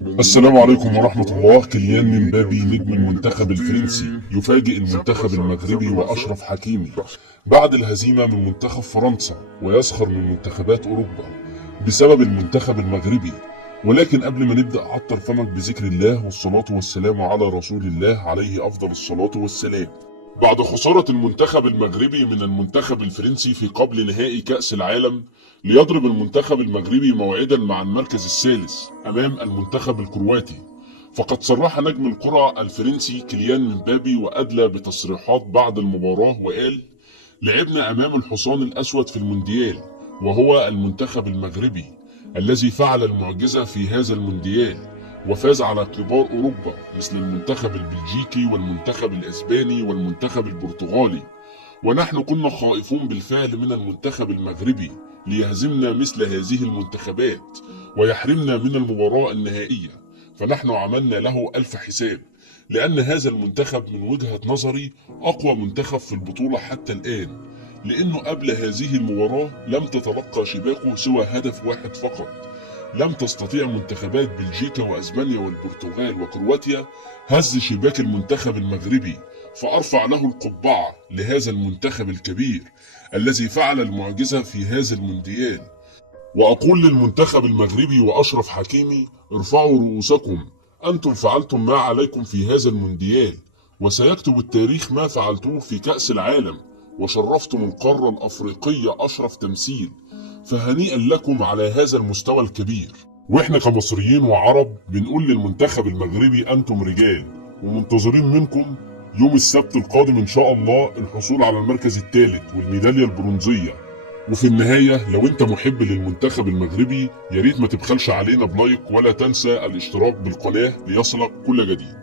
السلام عليكم ورحمة الله. كيليان مبابي نجم المنتخب الفرنسي يفاجئ المنتخب المغربي وأشرف حكيمي بعد الهزيمة من منتخب فرنسا، ويسخر من منتخبات أوروبا بسبب المنتخب المغربي. ولكن قبل ما نبدأ عطر فمك بذكر الله والصلاة والسلام على رسول الله عليه أفضل الصلاة والسلام. بعد خسارة المنتخب المغربي من المنتخب الفرنسي في قبل نهائي كأس العالم، ليضرب المنتخب المغربي موعدا مع المركز الثالث أمام المنتخب الكرواتي. فقد صرح نجم الكرة الفرنسي كيليان مبابي وأدلى بتصريحات بعد المباراة وقال: لعبنا أمام الحصان الأسود في المونديال، وهو المنتخب المغربي الذي فعل المعجزة في هذا المونديال، وفاز على كبار أوروبا مثل المنتخب البلجيكي والمنتخب الإسباني والمنتخب البرتغالي. ونحن كنا خائفون بالفعل من المنتخب المغربي ليهزمنا مثل هذه المنتخبات ويحرمنا من المباراة النهائية، فنحن عملنا له ألف حساب، لأن هذا المنتخب من وجهة نظري أقوى منتخب في البطولة حتى الآن، لأنه قبل هذه المباراة لم تتلقى شباكه سوى هدف واحد فقط. لم تستطيع منتخبات بلجيكا وأسبانيا والبرتغال وكرواتيا هز شباك المنتخب المغربي، فأرفع له القبعة لهذا المنتخب الكبير الذي فعل المعجزة في هذا المونديال. وأقول للمنتخب المغربي وأشرف حكيمي: ارفعوا رؤوسكم، أنتم فعلتم ما عليكم في هذا المونديال، وسيكتب التاريخ ما فعلتوه في كأس العالم، وشرفتم القارة الأفريقية أشرف تمثيل، فهنيئا لكم على هذا المستوى الكبير. واحنا كمصريين وعرب بنقول للمنتخب المغربي: أنتم رجال، ومنتظرين منكم يوم السبت القادم إن شاء الله الحصول على المركز الثالث والميدالية البرونزية. وفي النهاية لو انت محب للمنتخب المغربي، ياريت ما تبخلش علينا بلايك، ولا تنسى الاشتراك بالقناة ليصلك كل جديد.